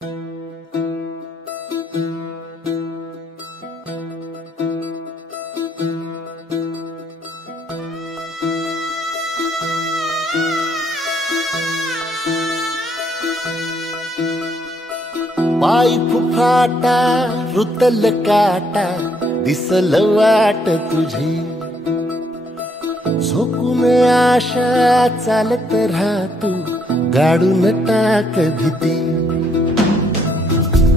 पाय फुफाटा रुतल काटा दिसल वाट तुझी झोकून आशा चालत राहतू गाडून टाक भीती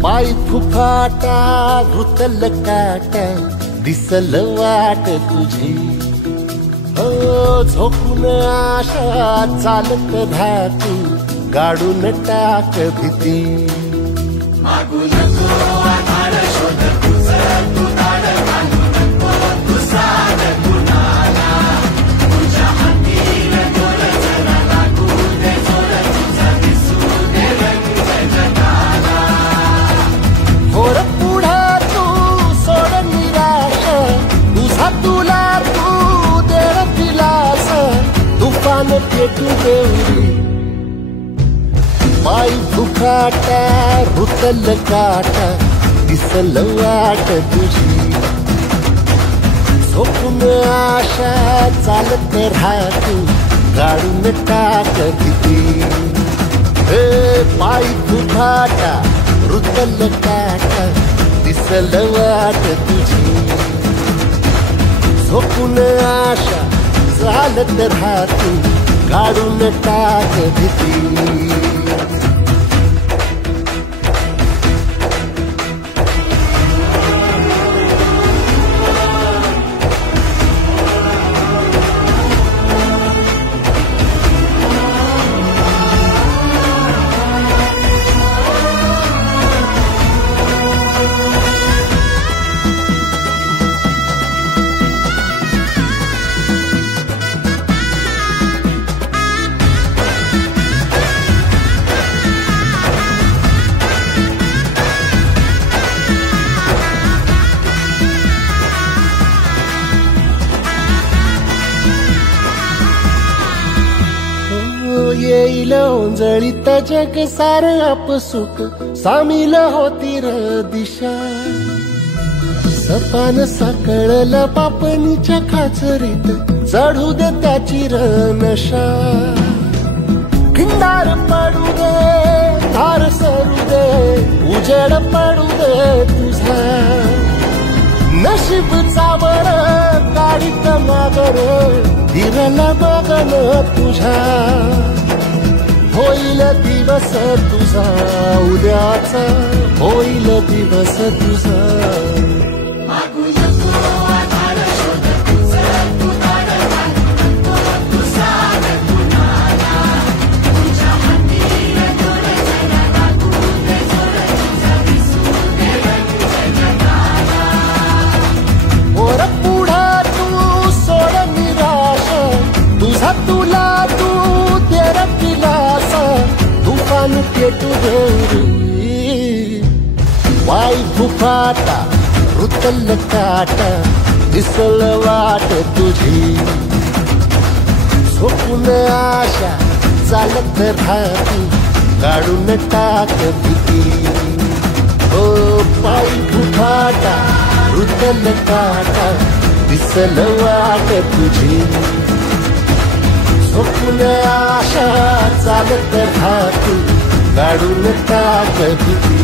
पाय फुफाटा रुतल काटा दिसल वाट तुझी हो झोकून आशा चालत राहतू गाडून टाक भीती मागू नको आधार शोध तुझं तू दाड बांधू नको तू साध कुणाला तुझ्या हातीन दोर जरा लागू दे जोर तुझा दिसू दे रंग जगाला होर पुढे तू सोड निराश तुझा तुला तू दे दिलास तुफान पेटू देऊरी पाय फुफाटा रुतल काटा दिसल वाट तुझी झोपून आशा चालत राहतू गाडून टाक भीती पाय फुफाटा रुतल काटा दिसल वाट तुझी झोपून आशा चालत राहतू गाडून टाक भीती येईल ओंजळीत जग सार आपसुक सामील होती र दिशा सपान साकळला पापणीच्या खाचरीत चढू दे त्याची र नशा खिंडार पडू दे धार सरू दे उजेड पडू दे तुझा नशीब चावर गाडीत मागर दिरला बघन तुझा होईल दिवस तुझा उद्याचा होईल दिवस तुझा मागू नको आधार शोध तुझं तू दाड बांधू नको तू साध कुणाला तुझ्या हातीन दोर जरा लागू दे जोर तुझा दिसू दे रंग जगाला होर पुढे तू सोड निराश तुझा तुला तू तेरा दिलास तुफान पेटू देऊरी पाय फुफाटा रुतल काटा दिसल वाट तुझी झोपून आशा चालत राहतू गाडून टाक भीती ओ पाय फुफाटा रुतल काटा दिसल वाट तुझी झोपून आशा चालत राहतू गाडून टाक भीती